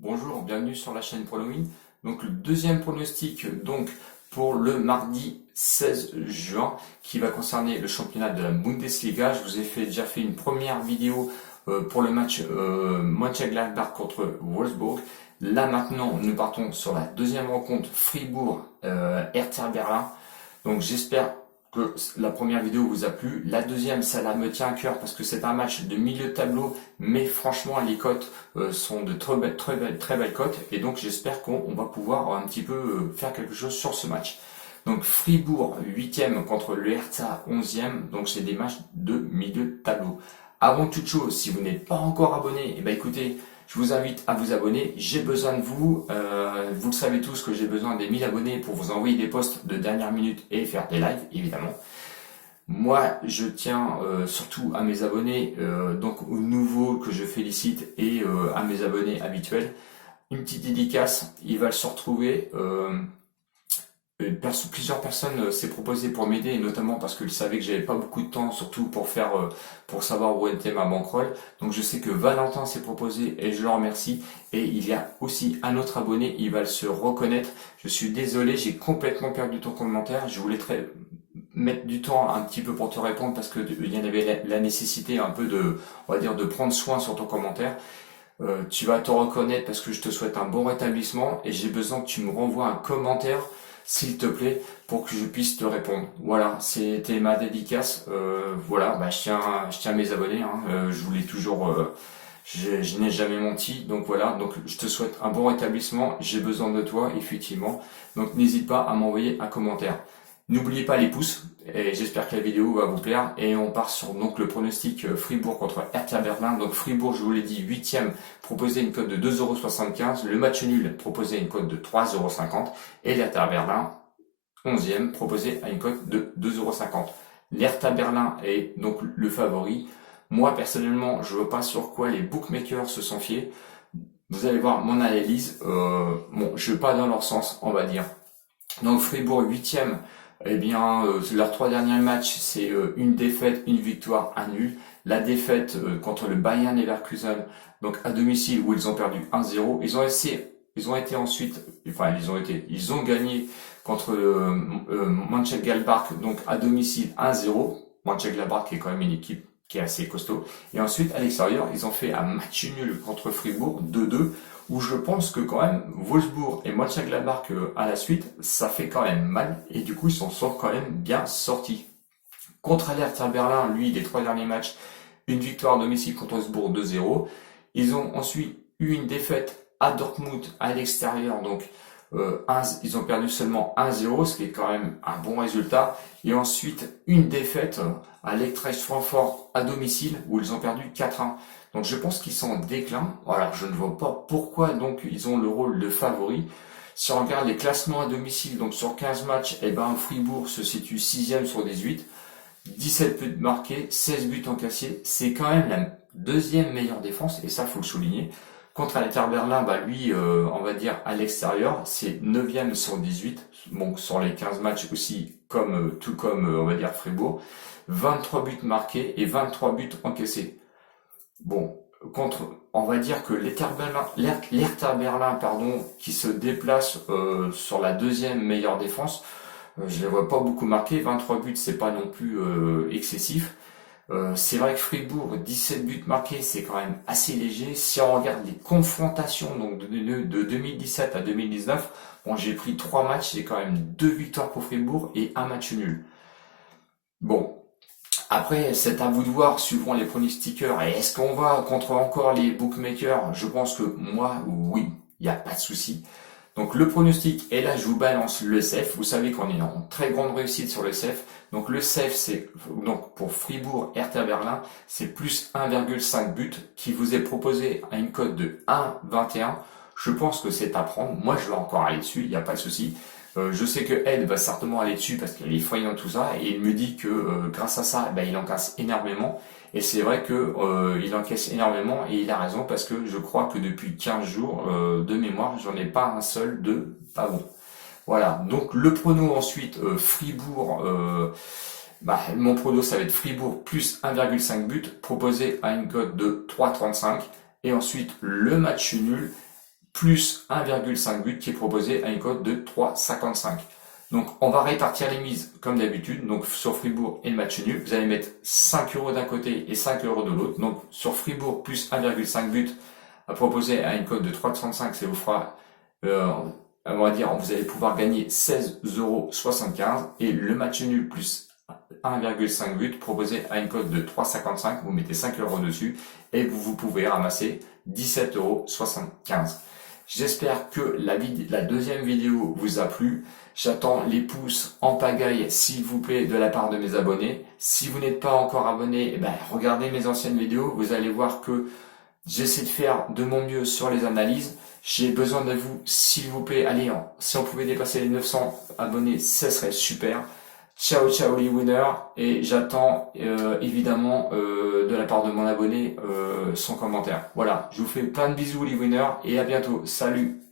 Bonjour, bienvenue sur la chaîne Prolomine. Donc le deuxième pronostic pour le mardi 16 juin qui va concerner le championnat de la Bundesliga. Je vous ai déjà fait une première vidéo pour le match Mönchengladbach contre Wolfsburg. Là maintenant, nous partons sur la deuxième rencontre Fribourg-Hertha Berlin. Donc j'espère que la première vidéo vous a plu. La deuxième, ça là me tient à cœur parce que c'est un match de milieu de tableau, mais franchement les cotes sont de très belles cotes et donc j'espère qu'on va pouvoir un petit peu faire quelque chose sur ce match. Donc Fribourg 8e contre le Hertha 11e, donc c'est des matchs de milieu de tableau. Avant toute chose, si vous n'êtes pas encore abonné, écoutez, je vous invite à vous abonner. J'ai besoin de vous. Vous le savez tous que j'ai besoin des 1000 abonnés pour vous envoyer des posts de dernière minute et faire des lives, évidemment. Moi, je tiens surtout à mes abonnés, donc aux nouveaux que je félicite et à mes abonnés habituels. Une petite dédicace, ils veulent se retrouver. Plusieurs personnes s'est proposé pour m'aider, et notamment parce qu'ils savaient que j'avais pas beaucoup de temps, surtout pour savoir où était ma bankroll. Donc je sais que Valentin s'est proposé et je le remercie. Et il y a aussi un autre abonné, il va se reconnaître. Je suis désolé, j'ai complètement perdu ton commentaire. Je voulais mettre du temps un petit peu pour te répondre parce que il y en avait la nécessité un peu on va dire, de prendre soin sur ton commentaire. Tu vas te reconnaître parce que je te souhaite un bon rétablissement et j'ai besoin que tu me renvoies un commentaire s'il te plaît, pour que je puisse te répondre. Voilà, c'était ma dédicace. Voilà, je tiens à mes abonnés. Je voulais toujours, je n'ai jamais menti. Donc voilà, donc je te souhaite un bon rétablissement. J'ai besoin de toi, effectivement. Donc n'hésite pas à m'envoyer un commentaire. N'oubliez pas les pouces, et j'espère que la vidéo va vous plaire. Et on part sur donc le pronostic Fribourg contre Hertha Berlin. Donc Fribourg, je vous l'ai dit, 8e, proposait une cote de 2,75 €. Le match nul proposait une cote de 3,50 €. Et l'Hertha Berlin, 11e, proposait à une cote de 2,50 €. L'Hertha Berlin est donc le favori. Moi, personnellement, je ne vois pas sur quoi les bookmakers se sont fiés. Vous allez voir mon analyse. Bon, je ne vais pas dans leur sens, on va dire. Donc Fribourg 8e, leurs trois derniers matchs, c'est une défaite, une victoire, un nul. La défaite contre le Bayern Leverkusen, donc à domicile où ils ont perdu 1-0. Ils ont été ensuite, ils ont gagné contre Mönchengladbach, donc à domicile 1-0. Mönchengladbach qui est quand même une équipe qui est assez costaud. Et ensuite, à l'extérieur, ils ont fait un match nul contre Fribourg 2-2 où je pense que quand même Wolfsburg et Mönchengladbach à la suite, ça fait quand même mal et du coup ils s'en sont quand même bien sortis. Contre Hertha Berlin, lui, les trois derniers matchs, une victoire à domicile contre Wolfsburg 2-0. Ils ont ensuite eu une défaite à Dortmund à l'extérieur, donc ils ont perdu seulement 1-0, ce qui est quand même un bon résultat. Et ensuite une défaite à l'Eintracht Francfort à domicile où ils ont perdu 4-1. Donc je pense qu'ils sont en déclin. Alors je ne vois pas pourquoi donc ils ont le rôle de favori. Si on regarde les classements à domicile, donc sur 15 matchs, Fribourg se situe 6e sur 18, 17 buts marqués, 16 buts encaissés. C'est quand même la deuxième meilleure défense, et ça faut le souligner. Contre Hertha Berlin, lui, on va dire à l'extérieur, c'est 9e sur 18, donc sur les 15 matchs aussi, tout comme on va dire Fribourg. 23 buts marqués et 23 buts encaissés. Bon, on va dire que l'Hertha Berlin, pardon, qui se déplace sur la deuxième meilleure défense, je ne les vois pas beaucoup marquer. 23 buts, c'est pas non plus excessif. C'est vrai que Fribourg, 17 buts marqués, c'est quand même assez léger. Si on regarde les confrontations donc de 2017 à 2019, bon, j'ai pris 3 matchs, c'est quand même 2 victoires pour Fribourg et un match nul. Bon, après, c'est à vous de voir, suivant les pronostiqueurs. Et est-ce qu'on va contre encore les bookmakers? Je pense que moi, oui, il n'y a pas de souci. Donc le pronostic, et là je vous balance le CEF. Vous savez qu'on est en très grande réussite sur le CEF. Donc le CEF, c'est donc pour Fribourg, Hertha Berlin, c'est plus 1,5 but qui vous est proposé à une cote de 1,21. Je pense que c'est à prendre. Moi, je vais encore aller dessus, il n'y a pas de souci. Je sais que Ed va certainement aller dessus parce qu'il est foyer dans tout ça et il me dit que grâce à ça, il encaisse énormément. Et c'est vrai que il encaisse énormément et il a raison parce que je crois que depuis 15 jours de mémoire, j'en ai pas un seul de pas bon. Voilà, donc le prono ensuite, Fribourg, mon prono ça va être Fribourg plus 1,5 but proposé à une cote de 3,35 et ensuite le match nul plus 1,5 but qui est proposé à une cote de 3,55. Donc on va répartir les mises comme d'habitude. Donc sur Fribourg et le match nul, vous allez mettre 5 euros d'un côté et 5 euros de l'autre. Donc sur Fribourg plus 1,5 but à proposer à une cote de 3,35, ça vous fera, on va dire, vous allez pouvoir gagner 16,75 euros. Et le match nul plus 1,5 but proposé à une cote de 3,55, vous mettez 5 euros dessus et vous pouvez ramasser 17,75 euros. J'espère que la deuxième vidéo vous a plu. J'attends les pouces en pagaille, s'il vous plaît, de la part de mes abonnés. Si vous n'êtes pas encore abonné, eh ben, regardez mes anciennes vidéos. Vous allez voir que j'essaie de faire de mon mieux sur les analyses. J'ai besoin de vous, s'il vous plaît. Allez, si on pouvait dépasser les 900 abonnés, ce serait super. Ciao, ciao les winners. Et j'attends évidemment de la part de mon abonné son commentaire. Voilà, je vous fais plein de bisous les winners et à bientôt. Salut!